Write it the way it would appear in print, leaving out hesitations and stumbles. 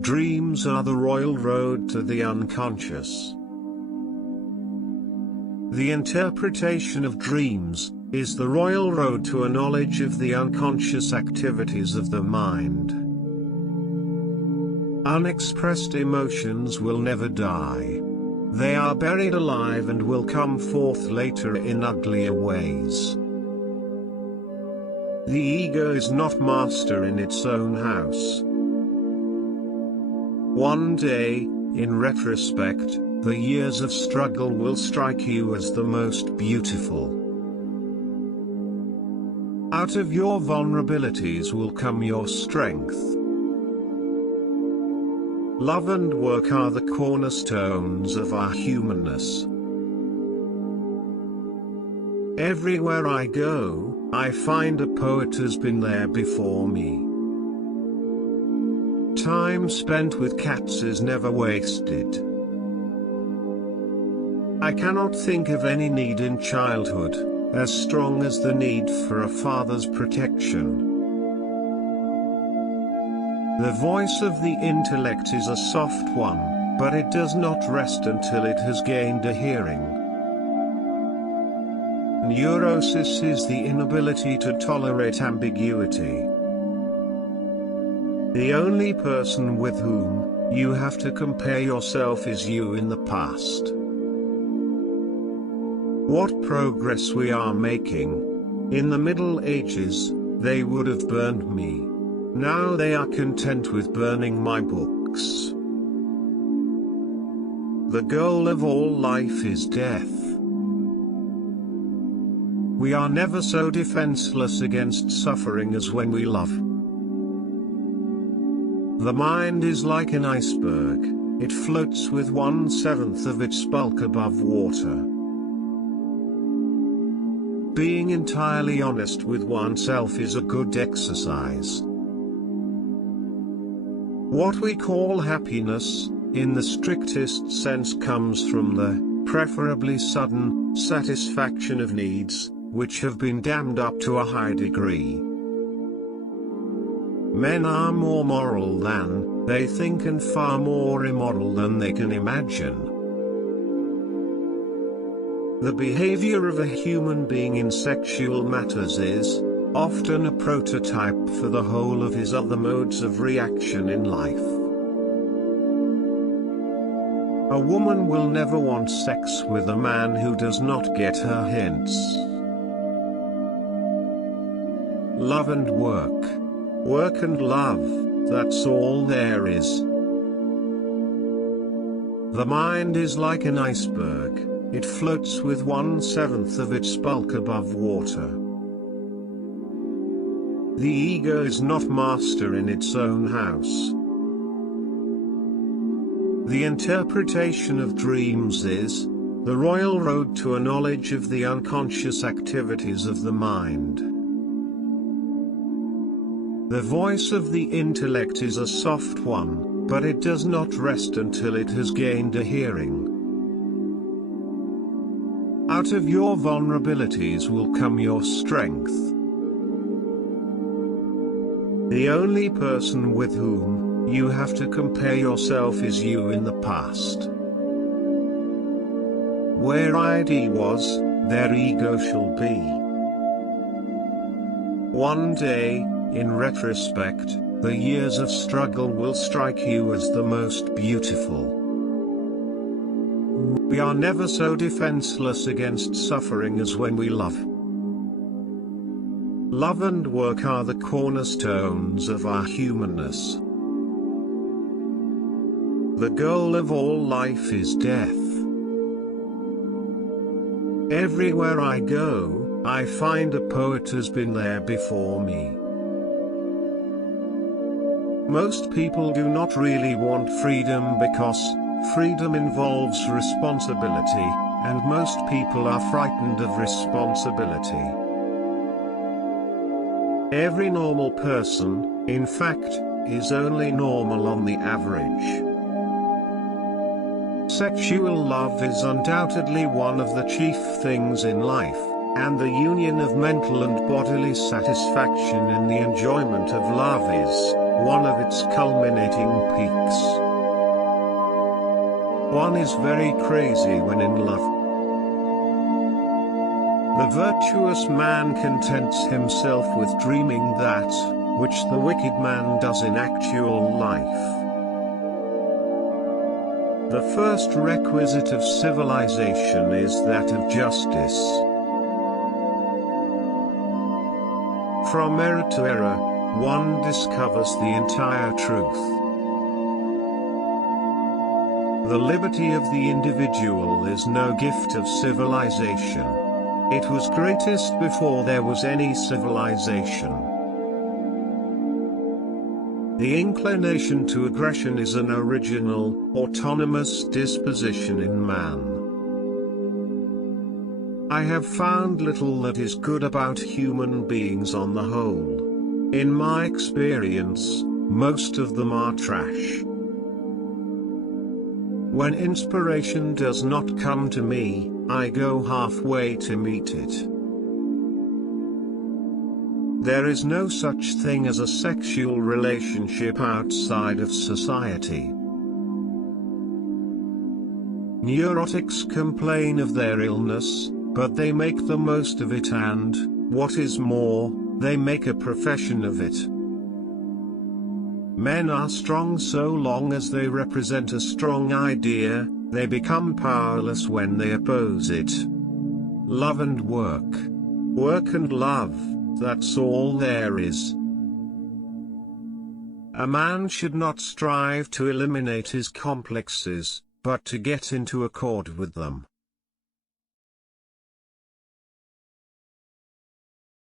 Dreams are the royal road to the unconscious. The interpretation of dreams is the royal road to a knowledge of the unconscious activities of the mind. Unexpressed emotions will never die. They are buried alive and will come forth later in uglier ways. The ego is not master in its own house. One day, in retrospect, the years of struggle will strike you as the most beautiful. Out of your vulnerabilities will come your strength. Love and work are the cornerstones of our humanness. Everywhere I go, I find a poet has been there before me. Time spent with cats is never wasted. I cannot think of any need in childhood as strong as the need for a father's protection. The voice of the intellect is a soft one, but it does not rest until it has gained a hearing. Neurosis is the inability to tolerate ambiguity. The only person with whom you have to compare yourself is you in the past. What progress we are making. In the Middle Ages, they would have burned me. Now they are content with burning my books. The goal of all life is death. We are never so defenseless against suffering as when we love. The mind is like an iceberg, it floats with 1/7 of its bulk above water. Being entirely honest with oneself is a good exercise. What we call happiness, in the strictest sense, comes from the, preferably sudden, satisfaction of needs, which have been dammed up to a high degree. Men are more moral than they think and far more immoral than they can imagine. The behavior of a human being in sexual matters is often a prototype for the whole of his other modes of reaction in life. A woman will never want sex with a man who does not get her hints. Love and work. Work and love, that's all there is. The mind is like an iceberg, it floats with 1/7 of its bulk above water. The ego is not master in its own house. The interpretation of dreams is the royal road to a knowledge of the unconscious activities of the mind. The voice of the intellect is a soft one, but it does not rest until it has gained a hearing. Out of your vulnerabilities will come your strength. The only person with whom you have to compare yourself is you in the past. Where ID was, there ego shall be. One day, in retrospect, the years of struggle will strike you as the most beautiful. We are never so defenseless against suffering as when we love. Love and work are the cornerstones of our humanness. The goal of all life is death. Everywhere I go, I find a poet has been there before me. Most people do not really want freedom because freedom involves responsibility, and most people are frightened of responsibility. Every normal person, in fact, is only normal on the average. Sexual love is undoubtedly one of the chief things in life, and the union of mental and bodily satisfaction in the enjoyment of love is one of its culminating peaks. One is very crazy when in love. The virtuous man contents himself with dreaming that, which the wicked man does in actual life. The first requisite of civilization is that of justice. From era to era, one discovers the entire truth. The liberty of the individual is no gift of civilization. It was greatest before there was any civilization. The inclination to aggression is an original, autonomous disposition in man. I have found little that is good about human beings on the whole. In my experience, most of them are trash. When inspiration does not come to me, I go halfway to meet it. There is no such thing as a sexual relationship outside of society. Neurotics complain of their illness, but they make the most of it and, what is more, they make a profession of it. Men are strong so long as they represent a strong idea, they become powerless when they oppose it. Love and work. Work and love, that's all there is. A man should not strive to eliminate his complexes, but to get into accord with them.